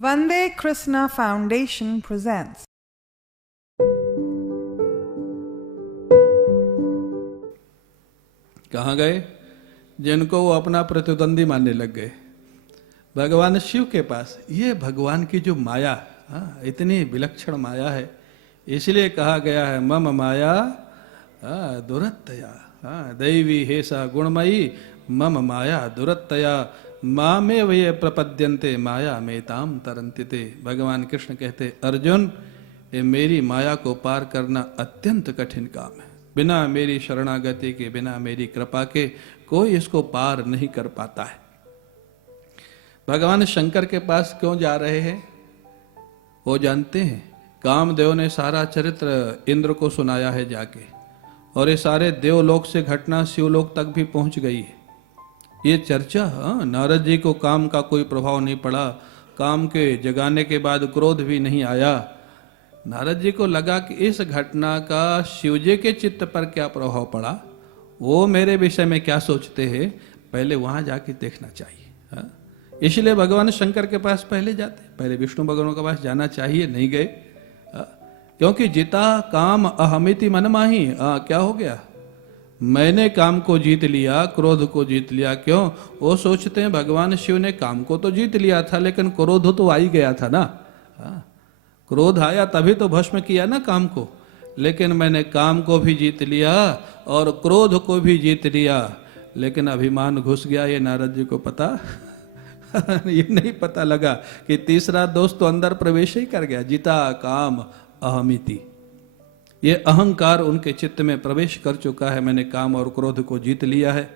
Vande Krishna Foundation presents. कहाँ गए? जिनको वो अपना प्रतिद्वंदी मानने लग गए भगवान शिव के पास। ये भगवान की जो माया, इतनी विलक्षण माया है, इसलिए कहा गया है मम माया दुरत्तया, दैवी हेसा गुणमयी मम माया दुरत्तया मामे वे प्रपद्यन्ते माया मेताम तरन्तिते। भगवान कृष्ण कहते अर्जुन, ये मेरी माया को पार करना अत्यंत कठिन काम है। बिना मेरी शरणागति के, बिना मेरी कृपा के कोई इसको पार नहीं कर पाता है। भगवान शंकर के पास क्यों जा रहे हैं वो जानते हैं। कामदेव ने सारा चरित्र इंद्र को सुनाया है जाके, और ये सारे देवलोक से घटना शिवलोक तक भी पहुंच गई है। ये चर्चा, नारद जी को काम का कोई प्रभाव नहीं पड़ा, काम के जगाने के बाद क्रोध भी नहीं आया। नारद जी को लगा कि इस घटना का शिव जी के चित्त पर क्या प्रभाव पड़ा, वो मेरे विषय में क्या सोचते हैं, पहले वहां जाके देखना चाहिए। इसलिए भगवान शंकर के पास पहले जाते, पहले विष्णु भगवान के पास जाना चाहिए, नहीं गए। क्योंकि जिता काम अहमिति मन माही, क्या हो गया, मैंने काम को जीत लिया, क्रोध को जीत लिया। क्यों? वो सोचते हैं भगवान शिव ने काम को तो जीत लिया था, लेकिन क्रोध तो आ ही गया था ना। क्रोध आया तभी तो भस्म किया ना काम को, लेकिन मैंने काम को भी जीत लिया और क्रोध को भी जीत लिया, लेकिन अभिमान घुस गया। ये नारद जी को पता ये नहीं पता लगा कि तीसरा दोस्त तो अंदर प्रवेश ही कर गया। जिता काम अहमिति, ये अहंकार उनके चित्त में प्रवेश कर चुका है। मैंने काम और क्रोध को जीत लिया है।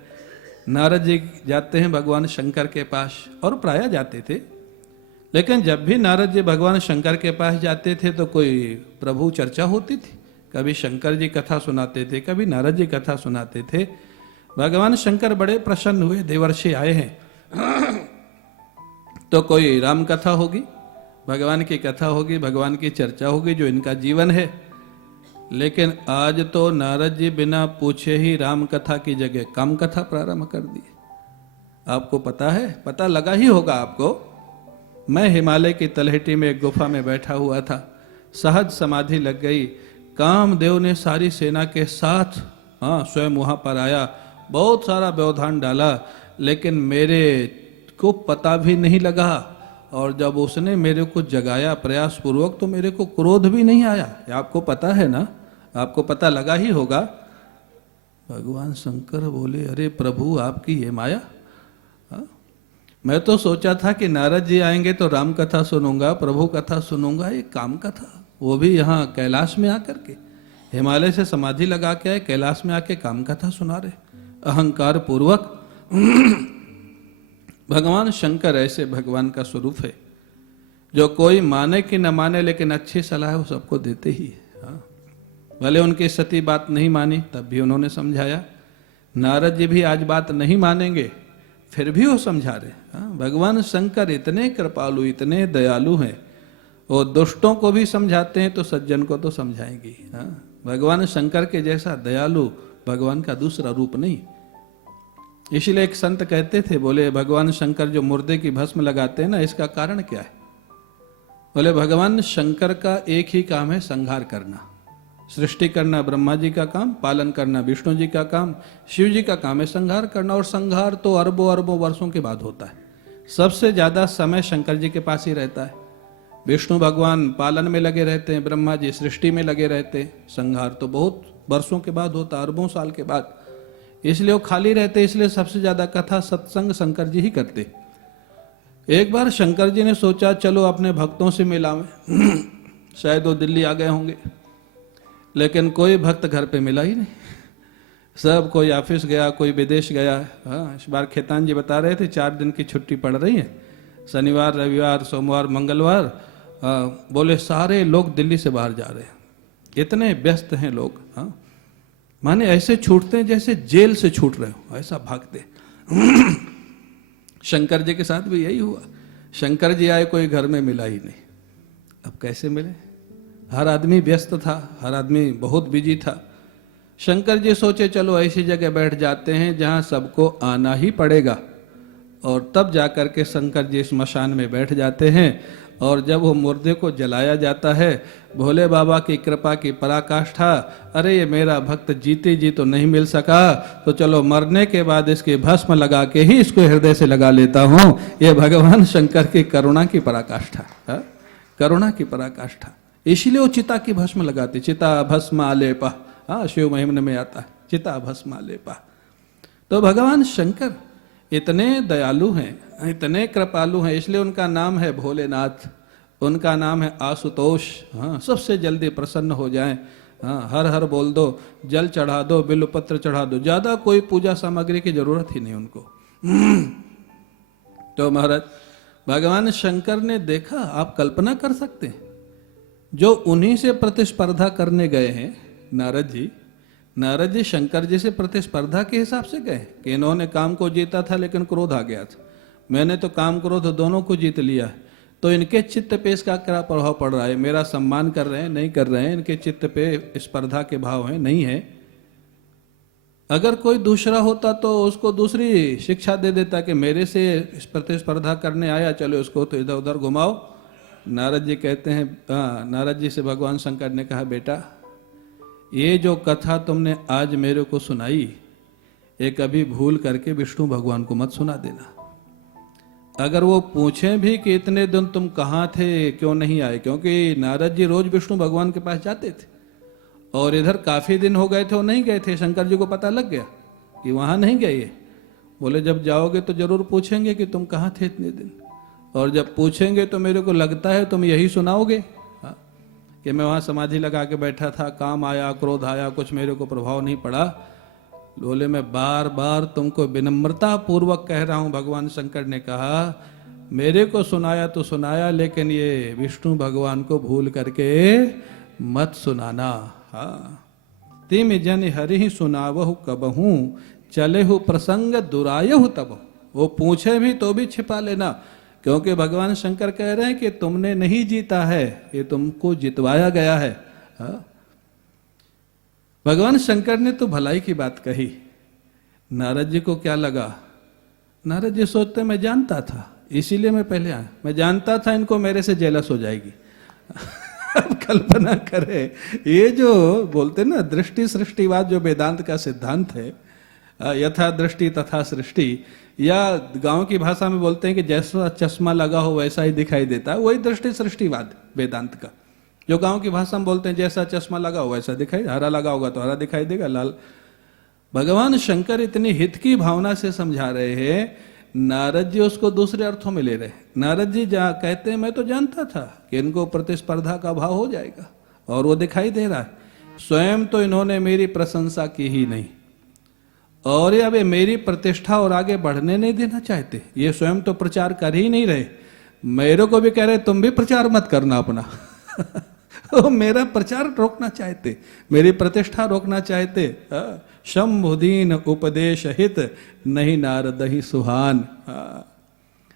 नारद जी जाते हैं भगवान शंकर के पास, और प्राय जाते थे, लेकिन जब भी नारद जी भगवान शंकर के पास जाते थे तो कोई प्रभु चर्चा होती थी। कभी शंकर जी कथा सुनाते थे, कभी नारद जी कथा सुनाते थे। भगवान शंकर बड़े प्रसन्न हुए, देवर्षि आए हैं तो कोई राम कथा होगी, भगवान की कथा होगी, भगवान की चर्चा होगी, जो इनका जीवन है। लेकिन आज तो नारद जी बिना पूछे ही राम कथा की जगह काम कथा प्रारंभ कर दी। आपको पता है, पता लगा ही होगा आपको। मैं हिमालय की तलहटी में एक गुफा में बैठा हुआ था, सहज समाधि लग गई। कामदेव ने सारी सेना के साथ स्वयं वहां पर आया, बहुत सारा व्यवधान डाला, लेकिन मेरे को पता भी नहीं लगा। और जब उसने मेरे को जगाया प्रयास पूर्वक, तो मेरे को क्रोध भी नहीं आया। आपको पता है ना, आपको पता लगा ही होगा। भगवान शंकर बोले, अरे प्रभु आपकी ये माया। मैं तो सोचा था कि नारद जी आएंगे तो राम कथा सुनूंगा, प्रभु कथा सुनूंगा, ये काम कथा, वो भी यहाँ कैलाश में आकर के। हिमालय से समाधि लगा के आए, कैलाश में आके काम कथा सुना रहे अहंकार पूर्वक। भगवान शंकर ऐसे भगवान का स्वरूप है, जो कोई माने कि न माने, लेकिन अच्छी सलाह वो सबको देते ही है। भले उनकी सती बात नहीं मानी, तब भी उन्होंने समझाया। नारद जी भी आज बात नहीं मानेंगे, फिर भी वो समझा रहे। भगवान शंकर इतने कृपालु, इतने दयालु हैं, वो दुष्टों को भी समझाते हैं तो सज्जन को तो समझाएंगे। भगवान शंकर के जैसा दयालु भगवान का दूसरा रूप नहीं। इसलिए एक संत कहते थे, बोले भगवान शंकर जो मुर्दे की भस्म लगाते हैं ना, इसका कारण क्या है? बोले भगवान शंकर का एक ही काम है, संहार करना। सृष्टि करना ब्रह्मा जी का काम, पालन करना विष्णु जी का काम, शिव जी का काम है संहार करना। और संहार तो अरबों अरबों वर्षों के बाद होता है। सबसे ज्यादा समय शंकर जी के पास ही रहता है। विष्णु भगवान पालन में लगे रहते हैं, ब्रह्मा जी सृष्टि में लगे रहते हैं। संहार तो बहुत वर्षों के बाद होता, अरबों साल के बाद। इसलिए वो खाली रहते, इसलिए सबसे ज्यादा कथा सत्संग शंकर जी ही करते। एक बार शंकर जी ने सोचा चलो अपने भक्तों से मिलावें। शायद वो दिल्ली आ गए होंगे, लेकिन कोई भक्त घर पे मिला ही नहीं। सब कोई ऑफिस गया, कोई विदेश गया। इस बार खेतान जी बता रहे थे 4 दिन की छुट्टी पड़ रही है, शनिवार रविवार सोमवार मंगलवार। बोले सारे लोग दिल्ली से बाहर जा रहे हैं, इतने व्यस्त हैं लोग। माने ऐसे छूटते हैं जैसे जेल से छूट रहे हो, ऐसा भागते। शंकर जी के साथ भी यही हुआ। शंकर जी आए, कोई घर में मिला ही नहीं। अब कैसे मिले? हर आदमी व्यस्त था, हर आदमी बहुत बिजी था। शंकर जी सोचे चलो ऐसी जगह बैठ जाते हैं जहां सबको आना ही पड़ेगा, और तब जाकर के शंकर जी स्मशान में बैठ जाते हैं। और जब वो मुर्दे को जलाया जाता है, भोले बाबा की कृपा की पराकाष्ठा, अरे ये मेरा भक्त जीते जी तो नहीं मिल सका, तो चलो मरने के बाद इसके भस्म लगा के ही इसको हृदय से लगा लेता हूँ। ये भगवान शंकर की करुणा की पराकाष्ठा, करुणा की पराकाष्ठा। इसीलिए वो चिता की भस्म लगाते, चिता भस्म आलेपा। हाँ, शिव महिमन में आता है चिता भस्म आलेपा। तो भगवान शंकर इतने दयालु हैं, इतने कृपालु हैं, इसलिए उनका नाम है भोलेनाथ, उनका नाम है आशुतोष। हाँ, सबसे जल्दी प्रसन्न हो जाएं। हाँ, हर हर बोल दो, जल चढ़ा दो, बिल्वपत्र चढ़ा दो, ज्यादा कोई पूजा सामग्री की जरूरत ही नहीं उनको। तो महाराज भगवान शंकर ने देखा, आप कल्पना कर सकते हैं, जो उन्हीं से प्रतिस्पर्धा करने गए हैं नारद जी शंकर जी से प्रतिस्पर्धा के हिसाब से गए कि इन्होंने काम को जीता था लेकिन क्रोध आ गया था, मैंने तो काम क्रोध दोनों को जीत लिया है, तो इनके चित्त पे इसका क्या प्रभाव पड़ रहा है? मेरा सम्मान कर रहे हैं, नहीं कर रहे हैं? इनके चित्त पे स्पर्धा के भाव हैं, नहीं है? अगर कोई दूसरा होता तो उसको दूसरी शिक्षा दे देता कि मेरे से प्रतिस्पर्धा करने आया, चलो उसको तो इधर उधर घुमाओ। नारद जी कहते हैं, नारद जी से भगवान शंकर ने कहा, बेटा ये जो कथा तुमने आज मेरे को सुनाई, ये कभी भूल करके विष्णु भगवान को मत सुना देना। अगर वो पूछें भी कि इतने दिन तुम कहाँ थे, क्यों नहीं आए, क्योंकि नारद जी रोज विष्णु भगवान के पास जाते थे और इधर काफी दिन हो गए थे वो नहीं गए थे। शंकर जी को पता लग गया कि वहां नहीं गए। बोले जब जाओगे तो जरूर पूछेंगे कि तुम कहाँ थे इतने दिन, और जब पूछेंगे तो मेरे को लगता है तुम यही सुनाओगे कि मैं वहां समाधि लगा के बैठा था, काम आया, क्रोध आया, कुछ मेरे को प्रभाव नहीं पड़ा। बोले मैं बार बार तुमको विनम्रता पूर्वक कह रहा हूं, भगवान शंकर ने कहा मेरे को सुनाया तो सुनाया, लेकिन ये विष्णु भगवान को भूल करके मत सुनाना। हाँ, तिम जन हरि सुनावहु कबहू, चलेहु प्रसंग दुरायहु तब। वो पूछे भी तो भी छिपा लेना, क्योंकि भगवान शंकर कह रहे हैं कि तुमने नहीं जीता है, ये तुमको जितवाया गया है। हाँ? भगवान शंकर ने तो भलाई की बात कही। नारद जी को क्या लगा? नारद जी सोचते मैं जानता था, इसीलिए मैं पहले आया, मैं जानता था इनको मेरे से जेलस हो जाएगी। अब कल्पना करे, ये जो बोलते ना दृष्टि सृष्टिवाद, जो वेदांत का सिद्धांत है, यथा दृष्टि तथा सृष्टि, या गांव की भाषा में बोलते हैं कि जैसा चश्मा लगा हो वैसा ही दिखाई देता है, वही दृष्टि सृष्टिवाद वेदांत का। जो गांव की भाषा में बोलते हैं जैसा चश्मा लगा हो वैसा दिखाई, हरा लगा होगा तो हरा दिखाई देगा, लाल। भगवान शंकर इतनी हित की भावना से समझा रहे हैं, नारद जी उसको दूसरे अर्थों में ले रहे। नारद जी कहते हैं मैं तो जानता था कि इनको प्रतिस्पर्धा का भाव हो जाएगा, और वो दिखाई दे रहा है। स्वयं तो इन्होंने मेरी प्रशंसा की ही नहीं, और ये अब मेरी प्रतिष्ठा और आगे बढ़ने नहीं देना चाहते। ये स्वयं तो प्रचार कर ही नहीं रहे, मेरे को भी कह रहे तुम भी प्रचार मत करना अपना। वो मेरा प्रचार रोकना चाहते, मेरी प्रतिष्ठा रोकना चाहते। शंभुदीन उपदेश हित, नहीं नारद ही सुहान।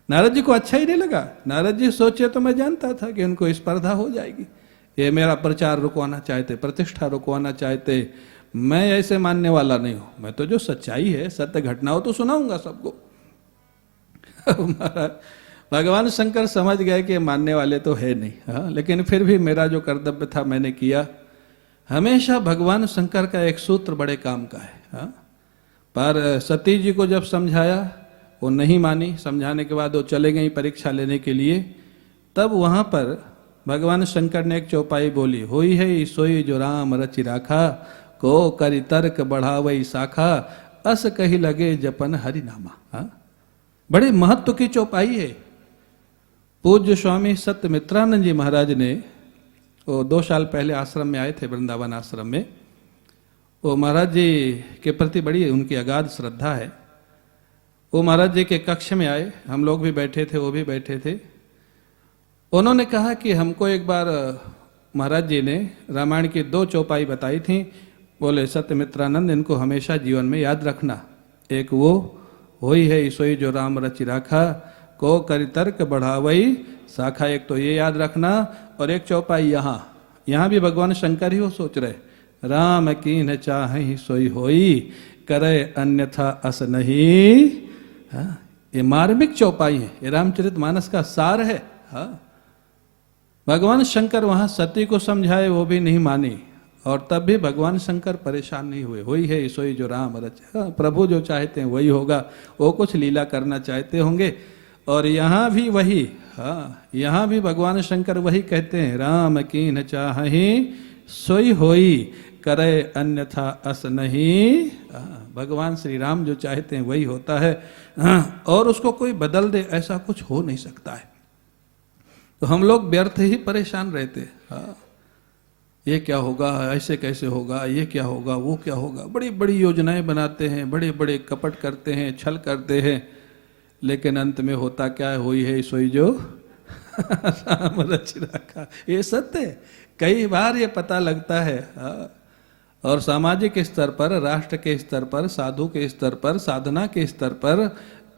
नारद जी को अच्छा ही नहीं लगा। नारद जी सोचे तो मैं जानता था कि उनको स्पर्धा हो जाएगी, ये मेरा प्रचार रुकवाना चाहते, प्रतिष्ठा रुकवाना चाहते। मैं ऐसे मानने वाला नहीं हूं, मैं तो जो सच्चाई है, सत्य घटना हो तो सुनाऊंगा सबको। भगवान शंकर समझ गए कि मानने वाले तो है नहीं। हाँ, लेकिन फिर भी मेरा जो कर्तव्य था मैंने किया। हमेशा भगवान शंकर का एक सूत्र बड़े काम का है। हाँ, पर सती जी को जब समझाया वो नहीं मानी, समझाने के बाद वो चले गई परीक्षा लेने के लिए। तब वहां पर भगवान शंकर ने एक चौपाई बोली, होई है सोई जो राम रचि राखा, को करि तर्क बढ़ावई शाखा, अस कही लगे जपन हरि नामा। हाँ, बड़े महत्व की चौपाई है। पूज्य स्वामी सत्यमित्रानंद जी महाराज ने, वो 2 साल पहले आश्रम में आए थे, वृंदावन आश्रम में। वो महाराज जी के प्रति बड़ी उनकी अगाध श्रद्धा है। वो महाराज जी के कक्ष में आए, हम लोग भी बैठे थे, वो भी बैठे थे। उन्होंने कहा कि हमको एक बार महाराज जी ने रामायण की 2 चौपाई बताई थी। बोले सत्यमित्रानंद, इनको हमेशा जीवन में याद रखना। एक वो होई है सोई जो राम रचि राखा, को करि तर्क बढ़ावई शाखा, एक तो ये याद रखना। और एक चौपाई यहाँ भी भगवान शंकर ही वो सोच रहे, राम कीन्ह चाहि सोई होई, करे अन्यथा अस नहीं। हाँ, ये मार्मिक चौपाई है, ये रामचरितमानस का सार है। हाँ, भगवान शंकर वहां सती को समझाए, वो भी नहीं मानी, और तब भी भगवान शंकर परेशान नहीं हुए। वही है सोई जो राम रचे। हाँ, प्रभु जो चाहते हैं वही होगा, वो कुछ लीला करना चाहते होंगे। और यहाँ भी वही, हाँ, यहाँ भी भगवान शंकर वही कहते हैं, राम कीन चाहि सोई होई, करे अन्यथा अस नहीं। भगवान श्री राम जो चाहते हैं वही होता है, और उसको कोई बदल दे ऐसा कुछ हो नहीं सकता है। तो हम लोग व्यर्थ ही परेशान रहते। हाँ, ये क्या होगा, ऐसे कैसे होगा, ये क्या होगा, वो क्या होगा, बड़ी बड़ी योजनाएं बनाते हैं, बड़े बड़े कपट करते हैं, छल करते हैं, लेकिन अंत में होता क्या है, हुई है सोई जो राम रच रखा। ये सत्य है, कई बार ये पता लगता है। और सामाजिक स्तर पर, राष्ट्र के स्तर पर, साधु के स्तर पर, साधना के स्तर पर,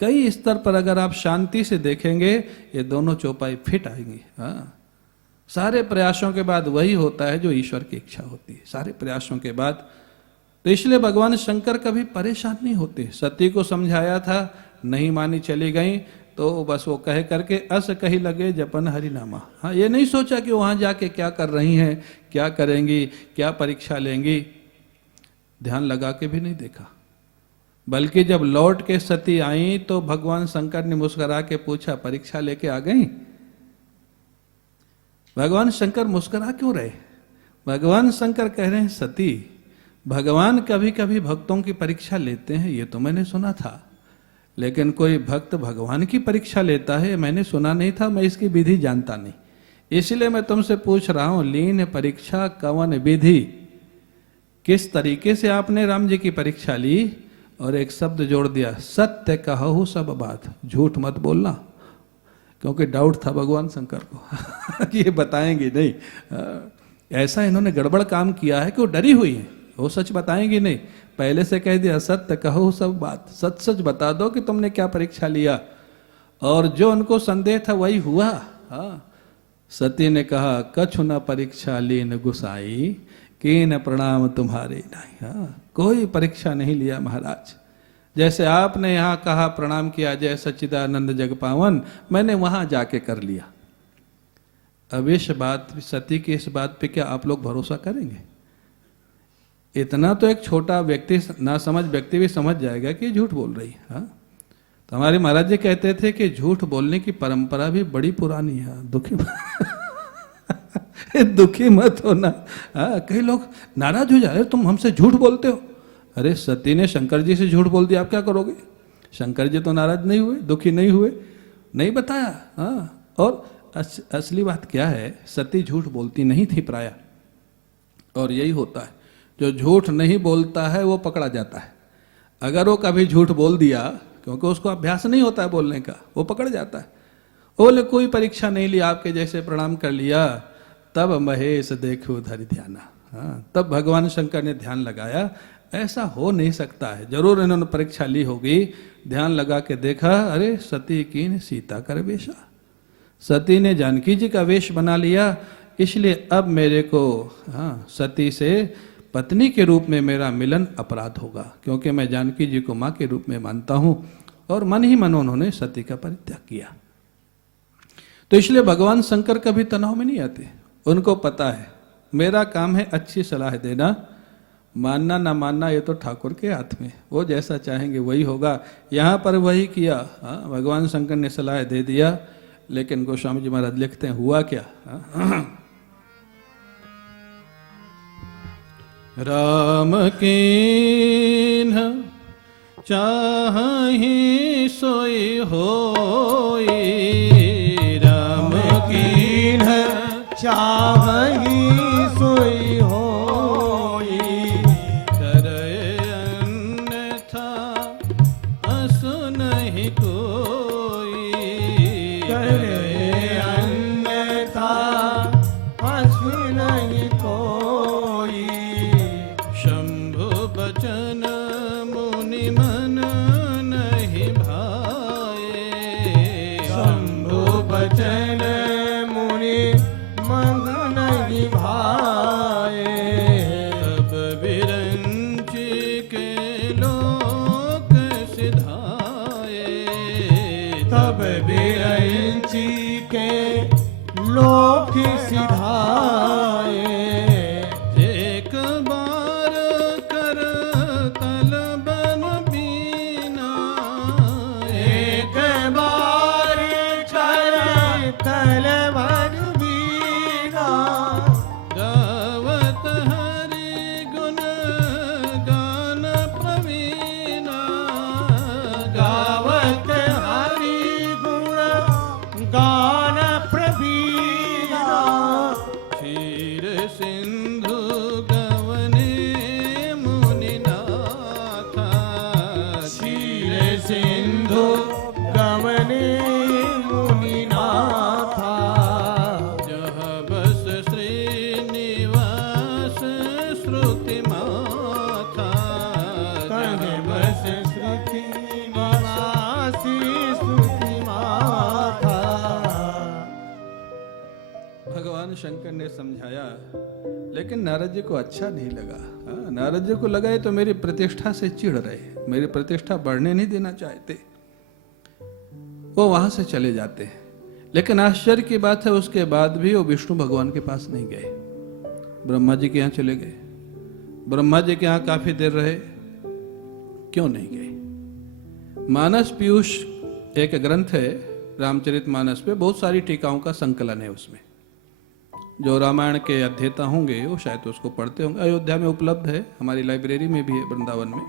कई स्तर पर अगर आप शांति से देखेंगे ये दोनों चौपाई फिट आएंगी। हाँ, सारे प्रयासों के बाद वही होता है जो ईश्वर की इच्छा होती है, सारे प्रयासों के बाद। तो इसलिए भगवान शंकर कभी परेशान नहीं होते। सती को समझाया था, नहीं मानी, चली गई, तो बस वो कह करके अस कही लगे जपन हरिनामा। हाँ, ये नहीं सोचा कि वहां जाके क्या कर रही हैं, क्या करेंगी, क्या परीक्षा लेंगी, ध्यान लगा के भी नहीं देखा। बल्कि जब लौट के सती आई तो भगवान शंकर ने मुस्कुरा के पूछा, परीक्षा लेके आ गई? भगवान शंकर मुस्कुरा क्यों रहे? भगवान शंकर कह रहे हैं, सती, भगवान कभी कभी भक्तों की परीक्षा लेते हैं, ये तो मैंने सुना था, लेकिन कोई भक्त भगवान की परीक्षा लेता है मैंने सुना नहीं था, मैं इसकी विधि जानता नहीं, इसलिए मैं तुमसे पूछ रहा हूं, लीन परीक्षा कवन विधि, किस तरीके से आपने राम जी की परीक्षा ली? और एक शब्द जोड़ दिया, सत्य कहूँ सब बात, झूठ मत बोलना, क्योंकि डाउट था भगवान शंकर को कि ये बताएंगे नहीं। ऐसा इन्होंने गड़बड़ काम किया है कि वो डरी हुई है, वो सच बताएंगी नहीं, पहले से कह दिया सत्य कहो सब बात, सच सच बता दो कि तुमने क्या परीक्षा लिया। और जो उनको संदेह था वही हुआ। हाँ, सती ने कहा, कछु न परीक्षा लीन गुसाई, कीन प्रणाम तुम्हारे नहीं। हाँ, कोई परीक्षा नहीं लिया महाराज, जैसे आपने यहाँ कहा प्रणाम किया जय सच्चिदानंद जग पावन, मैंने वहां जाके कर लिया। अब इस बात, सती की इस बात पे क्या आप लोग भरोसा करेंगे? इतना तो एक छोटा व्यक्ति, ना समझ व्यक्ति भी समझ जाएगा कि झूठ बोल रही है। हाँ, तो हमारे महाराज जी कहते थे कि झूठ बोलने की परंपरा भी बड़ी पुरानी है, दुखी दुखी मत होना। हाँ, कई लोग नाराज हो जाए, तुम हमसे झूठ बोलते हो। अरे सती ने शंकर जी से झूठ बोल दिया, आप क्या करोगे? शंकर जी तो नाराज नहीं हुए, दुखी नहीं हुए, नहीं बताया। हाँ, और असली बात क्या है, सती झूठ बोलती नहीं थी प्राय, और यही होता है, जो झूठ नहीं बोलता है वो पकड़ा जाता है। अगर वो कभी झूठ बोल दिया, क्योंकि उसको अभ्यास नहीं होता है बोलने का, वो पकड़ जाता है। बोले कोई परीक्षा नहीं ली, आपके जैसे प्रणाम कर लिया, तब महेश देखो धरि ध्याना। हाँ, तब भगवान शंकर ने ध्यान लगाया, ऐसा हो नहीं सकता है, जरूर इन्होंने परीक्षा ली होगी, ध्यान लगा के देखा, अरे सती कीन सीता कर वेशा, सती ने जानकी जी का वेश बना लिया, इसलिए अब मेरे को, हाँ, सती से पत्नी के रूप में मेरा मिलन अपराध होगा, क्योंकि मैं जानकी जी को माँ के रूप में मानता हूँ। और मन ही मन उन्होंने सती का परित्याग किया। तो इसलिए भगवान शंकर कभी तनाव में नहीं आते, उनको पता है मेरा काम है अच्छी सलाह देना, मानना ना मानना ये तो ठाकुर के हाथ में, वो जैसा चाहेंगे वही होगा। यहाँ पर वही किया। हाँ, भगवान शंकर ने सलाह दे दिया, लेकिन गोस्वामी जी महाराज लिखते हैं हुआ क्या। हाँ, राम कीन्ह चाहि सोई होई, राम कीन्ह चाहि सोई होई, करे अन्यथा असु नहीं कोई, करे अन्यथा असु नहीं कोई, शंभु बचन मुनि मन नहीं भाए, शंभु बचन मुनि मन नहीं भाए, तब विरंची के लोक सिधाए, लोक सिधाए। एक बार कर तल बन बीना, एक बार कर तल बन बीना, गावत हरि गुण गान प्रवीणा, गावत हरि गुण गान प्रवीणा। क्षीर सिंधु गवने मुनिनाथा, क्षीर सिंधु गमने मुनिनाथा, जह बस श्रीनिवास श्रुति माथा, कहे बस श्रुति निवासी श्रुति माथा। भगवान शंकर ने समझाया, लेकिन नारद जी को अच्छा नहीं लगा। हाँ, नारद जी को लगा ये तो मेरी प्रतिष्ठा से चिढ़ रहे, मेरी प्रतिष्ठा बढ़ने नहीं देना चाहते। वो वहां से चले जाते हैं। लेकिन आश्चर्य की बात है, उसके बाद भी वो विष्णु भगवान के पास नहीं गए, ब्रह्मा जी के यहाँ चले गए। ब्रह्मा जी के यहाँ काफी देर रहे, क्यों नहीं गए? मानस पीयूष एक ग्रंथ है रामचरितमानस पे, बहुत सारी टीकाओं का संकलन है उसमें। जो रामायण के अध्येता होंगे वो शायद उसको पढ़ते होंगे। अयोध्या में उपलब्ध है, हमारी लाइब्रेरी में भी है, वृंदावन में।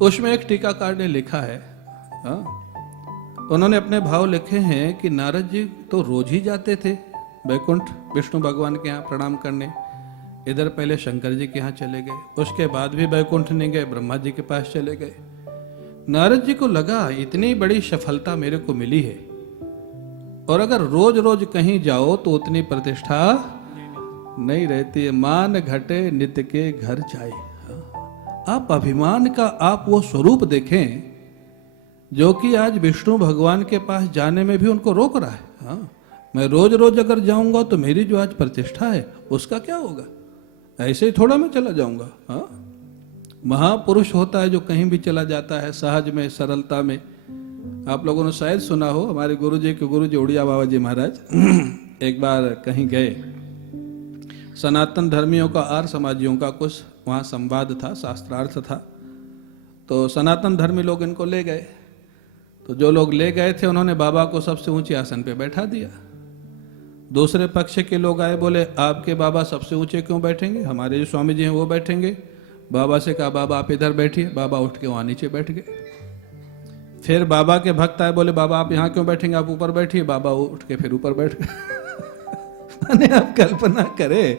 उसमें एक टीकाकार ने लिखा है, हाँ, उन्होंने अपने भाव लिखे हैं कि नारद जी तो रोज ही जाते थे वैकुंठ विष्णु भगवान के यहाँ प्रणाम करने। इधर पहले शंकर जी के यहाँ चले गए, उसके बाद भी वैकुंठ नहीं गए, ब्रह्मा जी के पास चले गए। नारद जी को लगा इतनी बड़ी सफलता मेरे को मिली है, और अगर रोज रोज कहीं जाओ तो उतनी प्रतिष्ठा नहीं रहती है। मान घटे नित्य के घर जाए। आप अभिमान का आप वो स्वरूप देखें जो कि आज विष्णु भगवान के पास जाने में भी उनको रोक रहा है। हाँ, मैं रोज रोज अगर जाऊंगा तो मेरी जो आज प्रतिष्ठा है उसका क्या होगा? ऐसे ही थोड़ा मैं चला जाऊंगा। हाँ, महापुरुष होता है जो कहीं भी चला जाता है सहज में, सरलता में। आप लोगों ने शायद सुना हो, हमारे गुरुजी के गुरुजी उड़िया बाबा जी महाराज एक बार कहीं गए, सनातन धर्मियों का आर्य समाजियों का कुछ वहाँ संवाद था, शास्त्रार्थ था। तो सनातन धर्मी लोग इनको ले गए। तो जो लोग ले गए थे उन्होंने बाबा को सबसे ऊंचे आसन पे बैठा दिया। दूसरे पक्ष के लोग आए, बोले आपके बाबा सबसे ऊंचे क्यों बैठेंगे, हमारे जो स्वामी जी हैं वो बैठेंगे। बाबा से कहा बाबा आप इधर बैठिए, बाबा उठ के वहाँ नीचे बैठ गए। फिर बाबा के भक्त आए, बोले बाबा आप यहाँ क्यों बैठेंगे, आप ऊपर बैठिए। बाबा उठ के फिर ऊपर बैठ गए। माने आप कल्पना करें,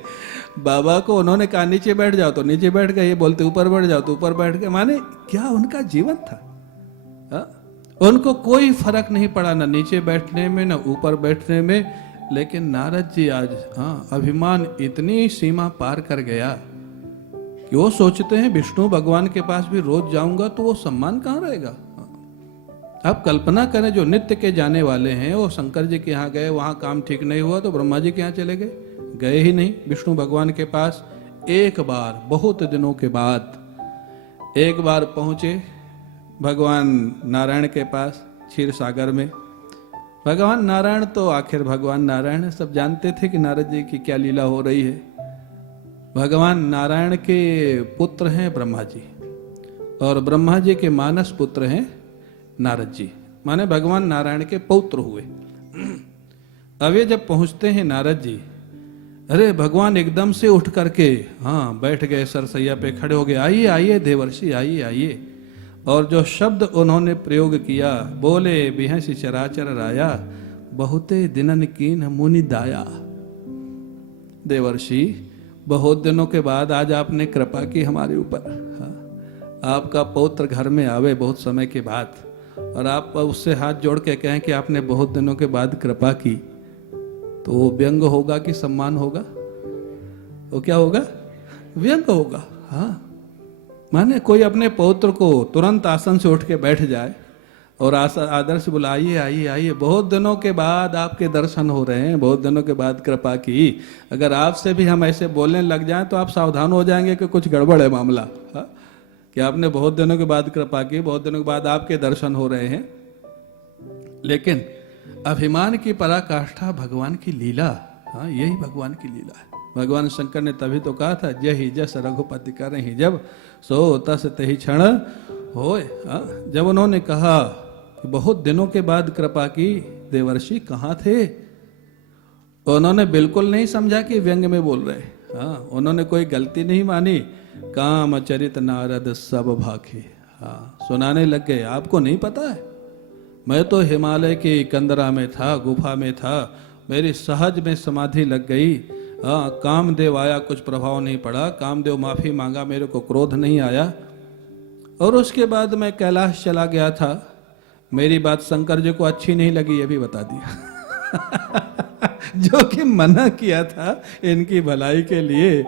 बाबा को उन्होंने कहा नीचे बैठ जाओ तो नीचे बैठ गए, ये बोलते ऊपर बैठ जाओ तो ऊपर बैठ गए। माने क्या उनका जीवन था। हा? उनको कोई फर्क नहीं पड़ा, ना नीचे बैठने में ना ऊपर बैठने में। लेकिन नारद जी आज अभिमान इतनी सीमा पार कर गया कि वो सोचते हैं विष्णु भगवान के पास भी रोज जाऊंगा तो वो सम्मान कहाँ रहेगा। आप कल्पना करें, जो नित्य के जाने वाले हैं वो शंकर जी के यहाँ गए, वहां काम ठीक नहीं हुआ तो ब्रह्मा जी के यहाँ चले गए, गए ही नहीं विष्णु भगवान के पास। एक बार बहुत दिनों के बाद एक बार पहुंचे भगवान नारायण के पास क्षीर सागर में। भगवान नारायण तो आखिर भगवान नारायण है, सब जानते थे कि नारद जी की क्या लीला हो रही है। भगवान नारायण के पुत्र हैं ब्रह्मा जी, और ब्रह्मा जी के मानस पुत्र हैं नारद जी, माने भगवान नारायण के पौत्र हुए। अब ये जब पहुंचते हैं नारद जी, अरे भगवान एकदम से उठ करके बैठ गए, सरसैया पे खड़े हो गए। आइए आइए देवर्षि, आइए आइए। और जो शब्द उन्होंने प्रयोग किया, बोले बिहंसि चराचर राया, बहुते दिनन कीन मुनि दाया। देवर्षि, बहुत दिनों के बाद आज आपने कृपा की हमारे ऊपर। आपका पौत्र घर में आवे बहुत समय के बाद, और आप उससे हाथ जोड़ के कहें कि आपने बहुत दिनों के बाद कृपा की, तो वो व्यंग होगा कि सम्मान होगा? वो क्या होगा? व्यंग होगा। हाँ, माने कोई अपने पौत्र को तुरंत आसन से उठ के बैठ जाए और आदर से बोला आइए आइए आइए, बहुत दिनों के बाद आपके दर्शन हो रहे हैं, बहुत दिनों के बाद कृपा की। अगर आपसे भी हम ऐसे बोलने लग जाएं तो आप सावधान हो जाएंगे कि कुछ गड़बड़ है मामला। हाँ? कि आपने बहुत दिनों के बाद कृपा की, बहुत दिनों के बाद आपके दर्शन हो रहे हैं। लेकिन अभिमान की पराकाष्ठा भगवान की लीला, हाँ यही भगवान की लीला है। भगवान शंकर ने तभी तो कहा था, जय जस रघुपति करहि जब सो तस तहि क्षण होय। जब उन्होंने कहा कि बहुत दिनों के बाद कृपा की, देवर्षि कहाँ थे, उन्होंने बिल्कुल नहीं समझा कि व्यंग में बोल रहे। हाँ, उन्होंने कोई गलती नहीं मानी। काम चरित नारद सब भाखे, हाँ सुनाने लग गए, आपको नहीं पता है, मैं तो हिमालय की कंदरा में था, गुफा में था, मेरी सहज में समाधि लग गई। हाँ, कामदेव आया, कुछ प्रभाव नहीं पड़ा, कामदेव माफी मांगा, मेरे को क्रोध नहीं आया, और उसके बाद मैं कैलाश चला गया था। मेरी बात शंकर जी को अच्छी नहीं लगी, ये भी बता दिया जो कि मना किया था इनकी भलाई के लिए।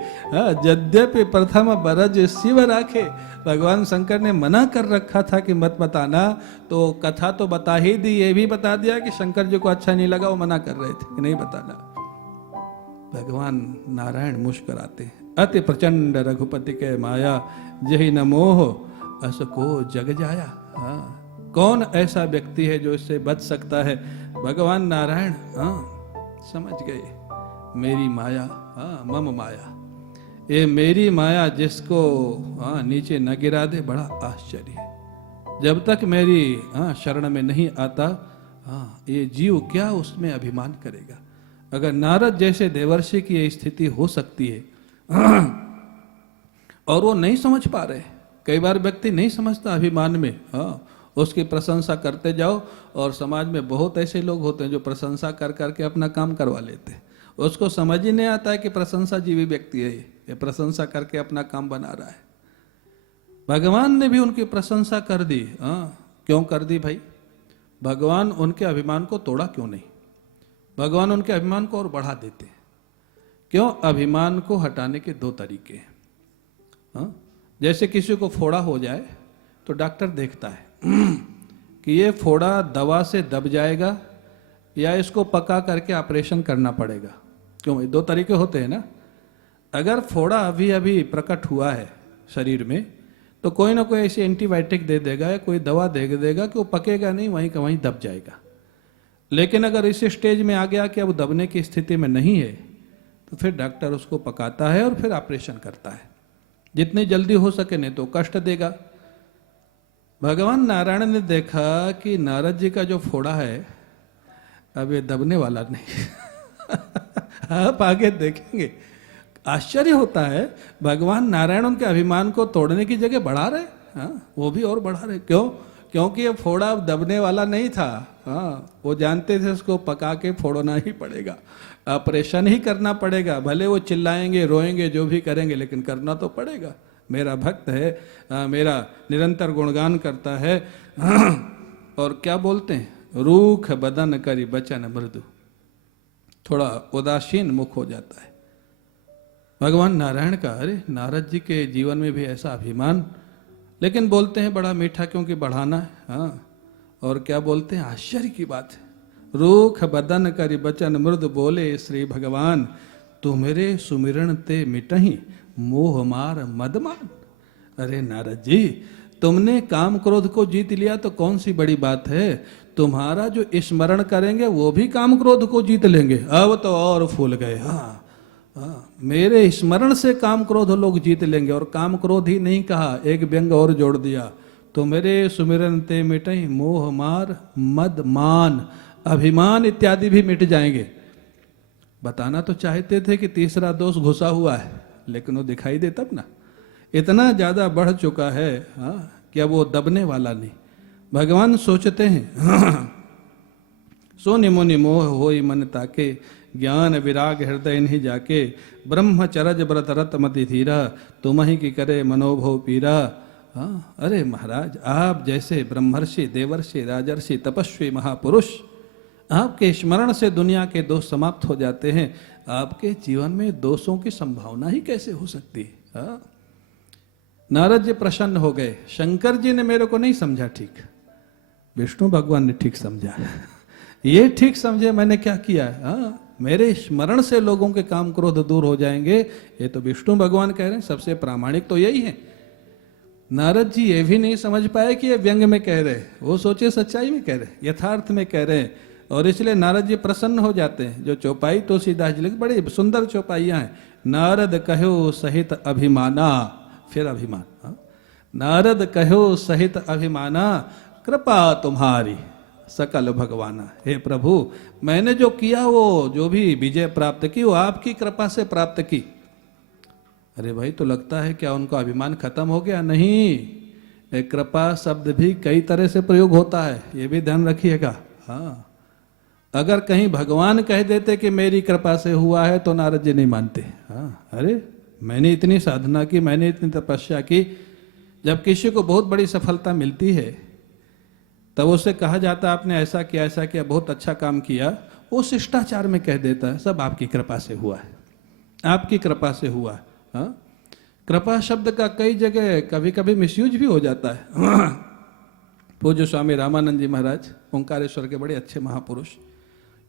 यद्यपि प्रथम बरज शिव राखे, भगवान शंकर ने मना कर रखा था कि मत बताना, तो कथा तो बता ही दी, ये भी बता दिया कि शंकर जी को अच्छा नहीं लगा, वो मना कर रहे थे कि नहीं बताना। भगवान नारायण मुस्कुराते, अति प्रचंड रघुपति के माया, जही न मोह अस को जग जाया। कौन ऐसा व्यक्ति है जो इससे बच सकता है? भगवान नारायण समझ गए, मेरी माया, मम माया, ये मेरी माया जिसको नीचे न गिरा दे, बड़ा आश्चर्य है। जब तक मेरी शरण में नहीं आता, ये जीव क्या उसमें अभिमान करेगा। अगर नारद जैसे देवर्षि की ये स्थिति हो सकती है और वो नहीं समझ पा रहे, कई बार व्यक्ति नहीं समझता अभिमान में, उसकी प्रशंसा करते जाओ, और समाज में बहुत ऐसे लोग होते हैं जो प्रशंसा कर करके अपना काम करवा लेते हैं। उसको समझ ही नहीं आता है कि प्रशंसा जीवी व्यक्ति है, ये प्रशंसा करके अपना काम बना रहा है। भगवान ने भी उनकी प्रशंसा कर दी। क्यों कर दी भाई? भगवान उनके अभिमान को तोड़ा क्यों नहीं? भगवान उनके अभिमान को और बढ़ा देते। क्यों? अभिमान को हटाने के दो तरीके हैं। जैसे किसी को फोड़ा हो जाए तो डॉक्टर देखता है कि ये फोड़ा दवा से दब जाएगा या इसको पका करके ऑपरेशन करना पड़ेगा। क्यों? दो तरीके होते हैं ना। अगर फोड़ा अभी अभी प्रकट हुआ है शरीर में, तो कोई ना कोई ऐसी एंटीबायोटिक दे देगा या कोई दवा दे देगा कि वो पकेगा नहीं, वहीं का वहीं दब जाएगा। लेकिन अगर इस स्टेज में आ गया कि अब दबने की स्थिति में नहीं है, तो फिर डॉक्टर उसको पकाता है और फिर ऑपरेशन करता है। जितनी जल्दी हो सके, नहीं तो कष्ट देगा। भगवान नारायण ने देखा कि नारद जी का जो फोड़ा है अब ये दबने वाला नहीं आप आगे देखेंगे, आश्चर्य होता है। भगवान नारायण उनके अभिमान को तोड़ने की जगह बढ़ा रहे, वो भी और बढ़ा रहे। क्यों? क्योंकि ये फोड़ा अब दबने वाला नहीं था। वो जानते थे उसको पका के फोड़ना ही पड़ेगा, ऑपरेशन ही करना पड़ेगा। भले वो चिल्लाएंगे, रोएंगे, जो भी करेंगे, लेकिन करना तो पड़ेगा। मेरा भक्त है, मेरा निरंतर गुणगान करता है। और क्या बोलते हैं? रूख बदन करी बचन मृदु, थोड़ा उदासीन मुख हो जाता है भगवान नारायण का। अरे नारद जी के जीवन में भी ऐसा अभिमान, लेकिन बोलते हैं बड़ा मीठा, क्योंकि बढ़ाना है। और क्या बोलते हैं? आश्चर्य की बात है। रूख बदन करि बचन मृदु बोले श्री भगवान, तू मेरे सुमिरन ते मिटही मोह मार मदमान। अरे नारद जी, तुमने काम क्रोध को जीत लिया तो कौन सी बड़ी बात है। तुम्हारा जो स्मरण करेंगे वो भी काम क्रोध को जीत लेंगे। अब तो और फूल गए। मेरे स्मरण से काम क्रोध लोग जीत लेंगे। और काम क्रोध ही नहीं कहा, एक व्यंग और जोड़ दिया, तो मेरे सुमिरन ते मिटई मोह मार मद मान, अभिमान इत्यादि भी मिट जाएंगे। बताना तो चाहते थे कि तीसरा दोष घुसा हुआ है, लेकिन वो दिखाई दे तब ना। इतना ज्यादा बढ़ चुका है कि अब वो दबने वाला नहीं। भगवान सोचते हैं सो निमो निमोह होई मन ताके, ज्ञान विराग हृदय नहीं जाके, ब्रह्मचरज व्रत रत मति धीरा, तुम ही की करे मनोभव पीरा। अरे महाराज, आप जैसे ब्रह्मर्षि, देवर्षि, राजर्षि, तपस्वी महापुरुष, आपके स्मरण से दुनिया के दोष समाप्त हो जाते हैं। आपके जीवन में दोषों की संभावना ही कैसे हो सकती है? नारद जी प्रसन्न हो गए। शंकर जी ने मेरे को नहीं समझा ठीक, विष्णु भगवान ने ठीक समझा। ये ठीक समझे मैंने क्या किया। मेरे स्मरण से लोगों के काम क्रोध दूर हो जाएंगे, ये तो विष्णु भगवान कह रहे हैं। सबसे प्रामाणिक तो यही है। नारद जी ये भी नहीं समझ पाए कि ये व्यंग में कह रहे, वो सोचे सच्चाई में कह रहे, यथार्थ में कह रहे। और इसलिए नारद जी प्रसन्न हो जाते हैं। जो चौपाई तुलसीदास जी लिखे, बड़ी सुंदर चौपाइयां हैं। नारद कहो सहित अभिमाना, फिर अभिमान, हाँ? नारद कहो सहित अभिमाना, कृपा तुम्हारी सकल भगवाना। हे प्रभु, मैंने जो किया वो जो भी विजय प्राप्त की वो आपकी कृपा से प्राप्त की। अरे भाई, तो लगता है क्या उनका अभिमान खत्म हो गया? नहीं, कृपा शब्द भी कई तरह से प्रयोग होता है, ये भी ध्यान रखिएगा। हाँ, अगर कहीं भगवान कह देते कि मेरी कृपा से हुआ है तो नारद जी नहीं मानते। हाँ, अरे मैंने इतनी साधना की, मैंने इतनी तपस्या की। जब किसी को बहुत बड़ी सफलता मिलती है तब उससे कहा जाता आपने ऐसा किया, बहुत अच्छा काम किया, वो शिष्टाचार में कह देता है सब आपकी कृपा से हुआ है, आपकी कृपा से हुआ है। हाँ? कृपा शब्द का कई जगह कभी कभी मिसयूज भी हो जाता है। पूज्य स्वामी रामानंद जी महाराज ओंकारेश्वर के बड़े अच्छे महापुरुष,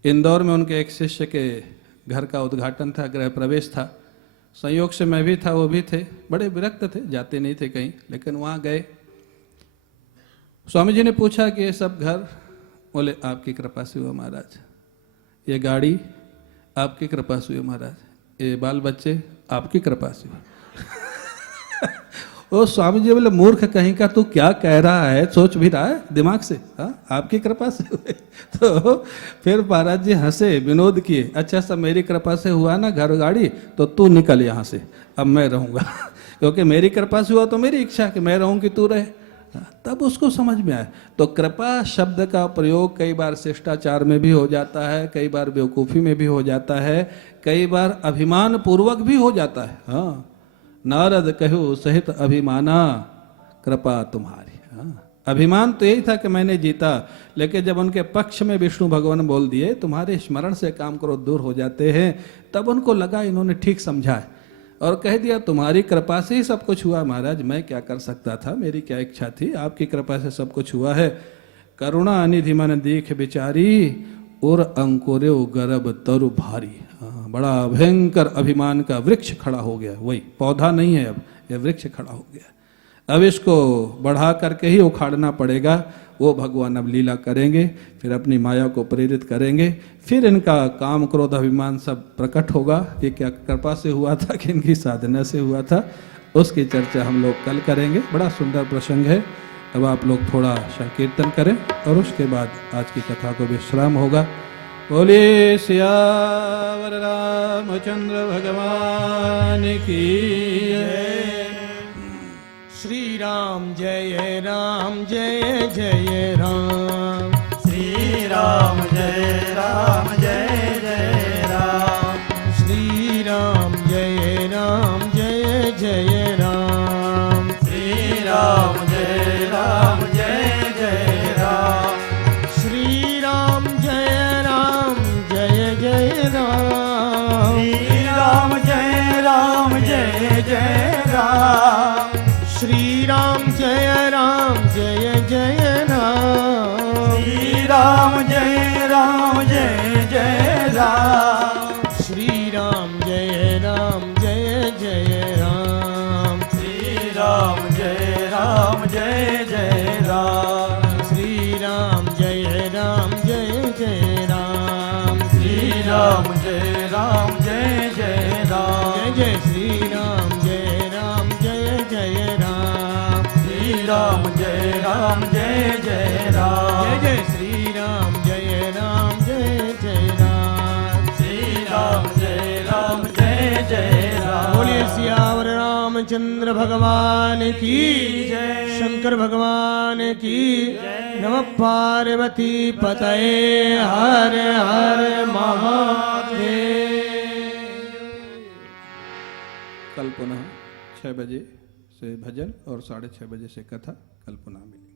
इंदौर में उनके एक शिष्य के घर का उद्घाटन था, गृह प्रवेश था। संयोग से मैं भी था, वो भी थे। बड़े विरक्त थे, जाते नहीं थे कहीं, लेकिन वहाँ गए। स्वामी जी ने पूछा कि ये सब घर? बोले आपकी कृपा से हुआ महाराज। ये गाड़ी आपकी कृपा से हुई महाराज। ये बाल बच्चे आपकी कृपा से हुआ। ओ स्वामी जी बोले मूर्ख कहीं का, तू क्या कह रहा है? सोच भी रहा है दिमाग से? हाँ, आपकी कृपा से हुए। तो फिर महाराज जी हंसे, विनोद किए। अच्छा, सब मेरी कृपा से हुआ ना घर गाड़ी, तो तू निकल यहाँ से, अब मैं रहूंगा। क्योंकि मेरी कृपा से हुआ तो मेरी इच्छा कि मैं रहूं कि तू रहे। तब उसको समझ में आया। तो कृपा शब्द का प्रयोग कई बार शिष्टाचार में भी हो जाता है, कई बार बेवकूफ़ी में भी हो जाता है, कई बार अभिमान पूर्वक भी हो जाता है। हाँ, नारद कहो सहित अभिमाना, कृपा तुम्हारी। हाँ, अभिमान तो यही था कि मैंने जीता, लेकिन जब उनके पक्ष में विष्णु भगवान बोल दिए तुम्हारे स्मरण से काम करो दूर हो जाते हैं, तब उनको लगा इन्होंने ठीक समझा है और कह दिया तुम्हारी कृपा से ही सब कुछ हुआ महाराज, मैं क्या कर सकता था, मेरी क्या इच्छा थी, आपकी कृपा से सब कुछ हुआ है। करुणा निधि मन दीख बिचारी, और अंकुरे गर्भ तरु भारी। हाँ, बड़ा भयंकर अभिमान का वृक्ष खड़ा हो गया। वही पौधा नहीं है, अब यह वृक्ष खड़ा हो गया। अब इसको बढ़ा करके ही उखाड़ना पड़ेगा। वो भगवान अब लीला करेंगे, फिर अपनी माया को प्रेरित करेंगे, फिर इनका काम क्रोध अभिमान सब प्रकट होगा। ये क्या कृपा से हुआ था कि इनकी साधना से हुआ था, उसकी चर्चा हम लोग कल करेंगे। बड़ा सुंदर प्रसंग है। अब आप लोग थोड़ा संकीर्तन करें और उसके बाद आज की कथा को विश्राम होगा। बोले सियावर रामचंद्र भगवान की जय। श्री राम जय राम, जय जय राम। श्री राम जय राम, जय जय राम। श्री राम जय राम, जय जय राम। श्री राम जय राम, जय जय राम। श्री राम जय राम, जय जय राम। श्री राम जय राम, जय जय राम। श्री राम जय राम, जय जय राम। श्री राम जय राम, जय जय राम। श्री राम जय राम, जय जय राम। श्री राम जय राम, जय जय राम। श्री राम जय राम, जय जय राम। श्री राम जय राम, जय जय राम। जय जय श्री राम जय राम, जय जय राम। श्री राम जय राम, जय जय राम। जय जय श्री राम जय राम, जय जय राम। श्री राम जय राम, जय जय राम। बोलिए सियावर रामचंद्र भगवान की जय, शंकर भगवान की नमः। पार्वती पतये हर हर महादेव। कल पुनः 6 बजे से भजन और 6:30 बजे से कथा। कल पुनः मिलेंगे।